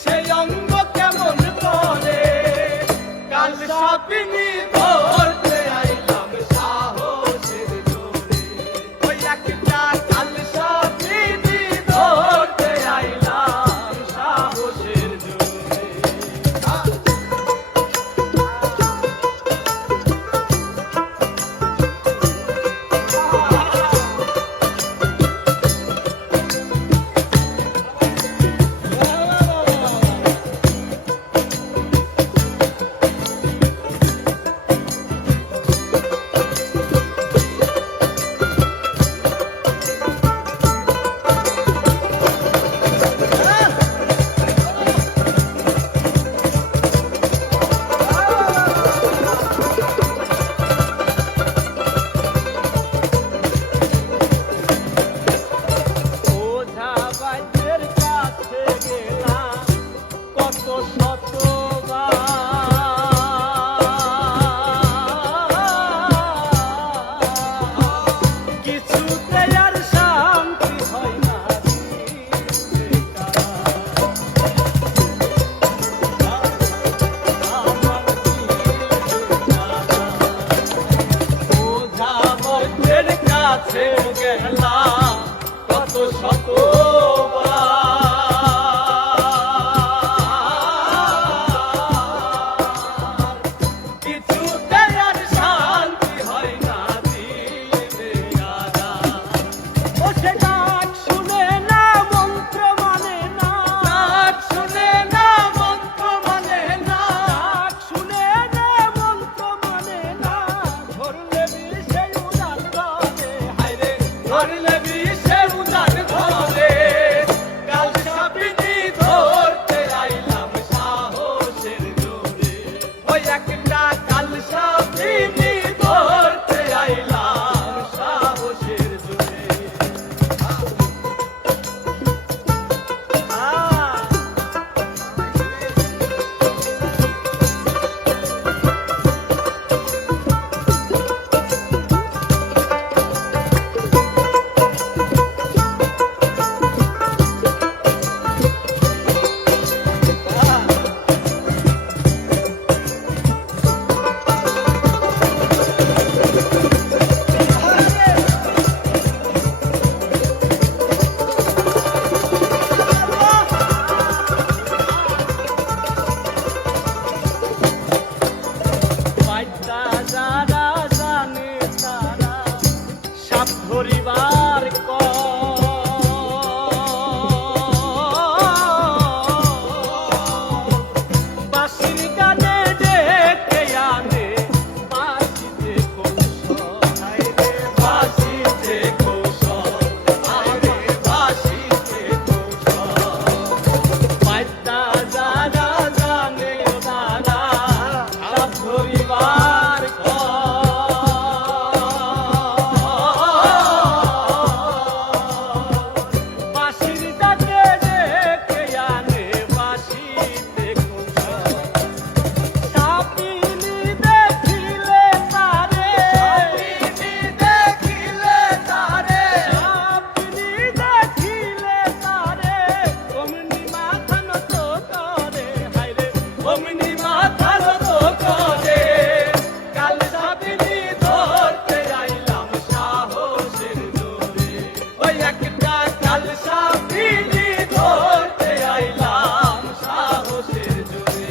সেই অঙ্গ কেমন করে কাল সাপিনি ধরতে আইলাম সাহসের জোরে ওই একটা কাল সাপিনি ধরতে আইলাম সাহসের জোরে গেলাম কত শতবার কিছুতে আর শান্তি হয় না দিলে আরাম ও সে ডাক শুনে না মন্ত্র মানে না ডাক শুনে না মন্ত্র মানে না ডাক শুনে না মন্ত্র মানে না ধরলে বিষে উদার ঘরে হায়রে ধরলে বিষে উদার ঘরে কাল সাপিনি ধরতে আইলাম সাহসের জোরে ওই একটা কাল সাপিনি ধরতে আইলাম সাহসের জোরে যারা জানে তারা সাপ ধরিবার বাঁশির গানে ডেকে আনে বাঁশিতে কৌশল হায়রে বাঁশিতে কৌশল হায়রে বাঁশিতে কৌশল পাইতা যারা জানে তারা সাপ ধরিবার বাঁশির ডাকে ডেকে আনে বাঁশিতে কৌশল সাপিনি দেখিলে তারে সাপিনি দেখিলে তারে সাপিনি দেখিলে তারে অমনি মাথা নত করে হায়রে অমনি মাথা নত করে কাল সাপিনি ধরতে আইলাম সাহসের জোরে ওই একটা কাল সাপিনি ধরতে আইলাম সাহসের জোরে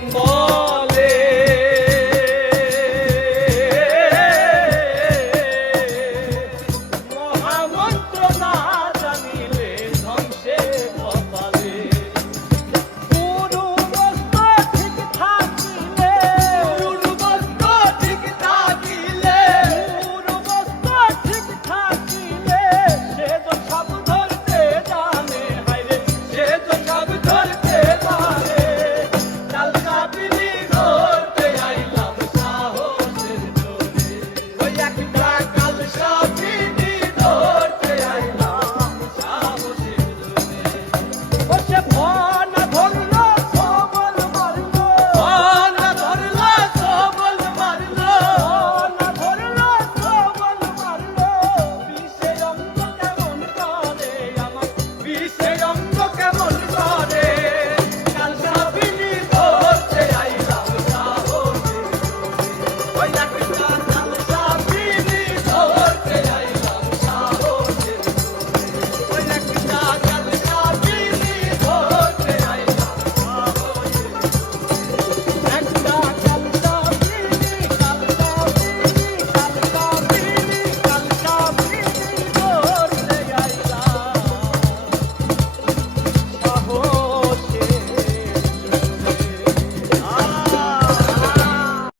বিম্ব